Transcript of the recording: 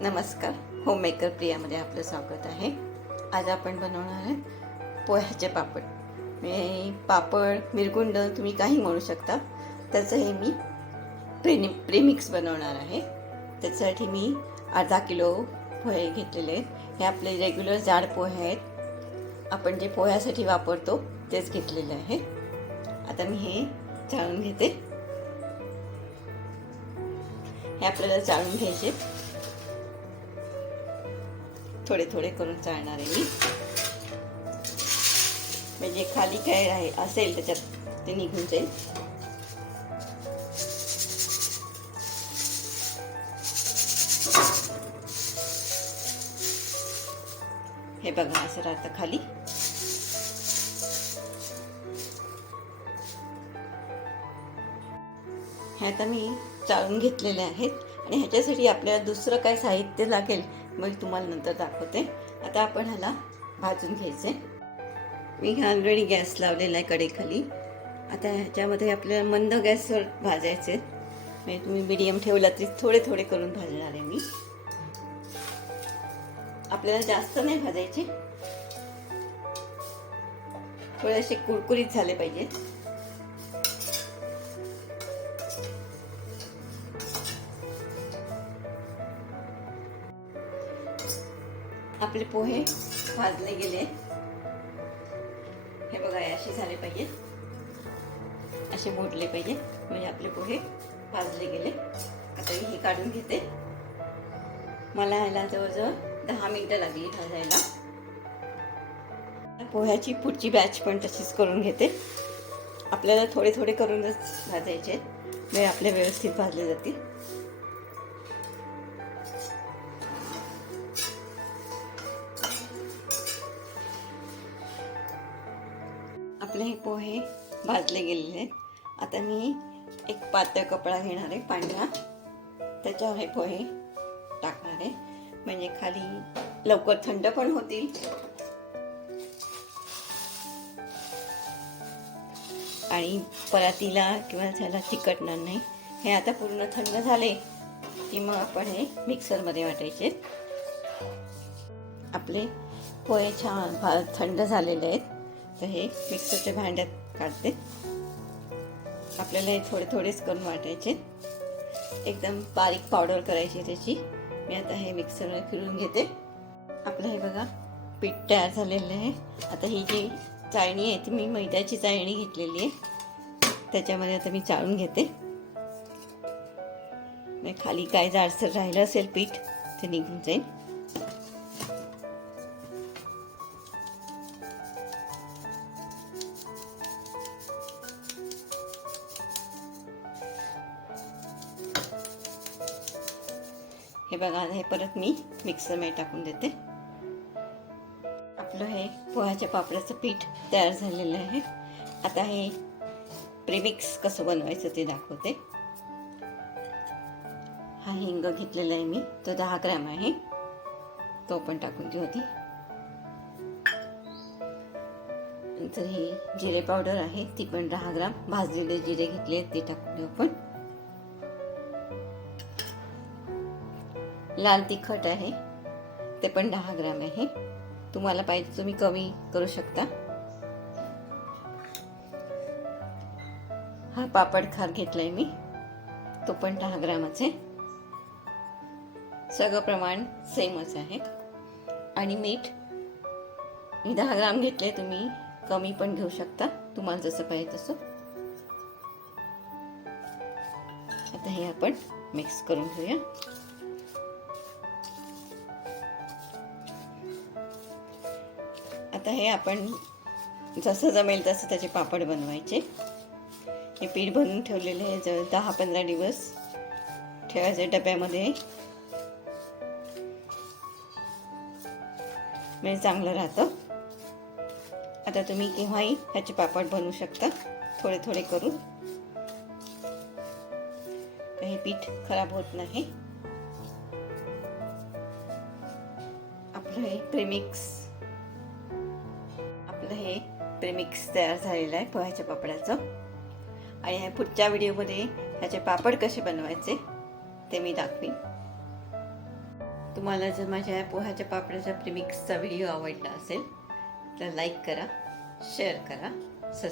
नमस्कार. होममेकर प्रियामध्ये आपलं स्वागत आहे. आज आपण बनवणार आहे पोह्याचे पापड. मी पापड मिरगुंड तुम्ही काही म्हणू शकता. त्याचं हे मी प्रेनि प्रेमिक्स बनवणार आहे. त्याच्यासाठी मी अर्धा किलो पोहे घेतलेले आहेत. हे आपले रेग्युलर जाड पोहे आहेत. आपण जे पोह्यासाठी वापरतो तेच घेतलेले आहे. आता मी हे चाळून घेते. हे आपल्याला चाळून घ्यायचे थोडे थोडे करून चालणार आहे मी. म्हणजे खाली काय आहे असेल त्याच्यात ते निघून जाईल. हे बघा असं राहतं खाली. हे आता मी चाळून घेतलेले आहेत आणि ह्याच्यासाठी आपल्याला दुसरं काय साहित्य लागेल मग तुम्हाला नंतर दाखवते. आता आपण ह्याला भाजून घ्यायचे. मी ऑलरेडी गॅस लावलेला आहे कडेखाली आता ह्याच्यामध्ये आपल्याला मंद गॅसवर भाजायचे. म्हणजे तुम्ही मिडियम ठेवला तरी थोडे थोडे करून भाजणार आहे मी. आपल्याला जास्त नाही भाजायचे. थोडे असे कुरकुरीत झाले पाहिजेत. आपले पोहे भाजले गेले. हे बघा असे झाले पाहिजे. असे मोडले पाहिजे. म्हणजे आपले पोहे भाजले गेले. आता मी हे काढून घेते. मला ह्याला जवळजवळ दहा मिनिटं लागली भाजायला. पोह्याची पुढची बॅच पण तशीच करून घेते. आपल्याला थोडे थोडे करूनच भाजायचे म्हणजे आपले व्यवस्थित भाजले जातील. आपले हे पोहे भाजले गेलेले आहेत. आता मी एक पातळ कपडा घेणार आहे पांढरा. त्याच्यावर हे पोहे टाकणार आहे. म्हणजे खाली लवकर थंड पण होतील. आणि परातीला किंवा त्याला चिकटणार नाही. हे आता पूर्ण थंड झाले की मग आपण हे मिक्सरमध्ये वाटायचे. आपले पोहे छान भा थंड झालेले आहेत. तर हे मिक्सरच्या भांड्यात काढते. आपल्याला हे थोडे थोडेच करून वाटायचे. एकदम बारीक पावडर करायची त्याची. मी आता हे मिक्सरवर फिरून घेते. आपलं हे बघा पीठ तयार झालेलं आहे. आता ही जी चाळणी आहे ती मी मैद्याची चाळणी घेतलेली आहे. त्याच्यामध्ये आता मी चाळून घेते. नाही खाली काय जाडसर राहिलं असेल पीठ ते निघून जाईल. हे बघा हे परत मी मिक्सरमध्ये टाकून देते. आपलं हे पोह्याच्या पापडाचं पीठ तयार झालेलं आहे. आता हे प्रेमिक्स कसं बनवायचं ते दाखवते. हा हिंग घेतलेला आहे मी. तो दहा ग्रॅम आहे. तो पण टाकून घेऊ होती नंतर ही जिरे पावडर आहे ती पण दहा ग्राम. भाजलेले जिरे घेतले ते टाकून घेऊ पण लाल तिखट आहे. ते पण दहा ग्राम आहे. तुम्हाला पाहिजे तुम्ही कमी करू शकता. हा पापड खार घेतलाय मी. तो पण दहा ग्रामाच आहे. सगळं प्रमाण सेमच आहे. आणि मीठ. मी दहा ग्राम घेतले तुम्ही कमी पण घेऊ शकता. तुम्हाला जसं पाहिजे तसं. आता हे आपण मिक्स करून घेऊया. आता हे आपण जसं जमेल तसं त्याचे पापड बनवायचे. हे पीठ बनवून ठेवलेले आहे जवळ दहा पंधरा दिवस ठेवायचे डब्यामध्ये. म्हणजे चांगलं राहतं. आता तुम्ही केव्हाही ह्याचे पापड बनवू शकता थोडे थोडे करून. हे पीठ खराब होत नाही. आपलं हे प्रेमिक्स आपलं हे प्रेमिक्स तयार झालेलं आहे पोह्याच्या पापडाचं. आणि ह्या पुढच्या व्हिडिओमध्ये ह्याचे पापड कसे बनवायचे ते मी दाखवीन. तुम्हाला जर माझ्या या पोह्याच्या पापडाच्या प्रिमिक्सचा व्हिडिओ आवडला असेल तर लाईक करा शेअर करा सबस्क्राईब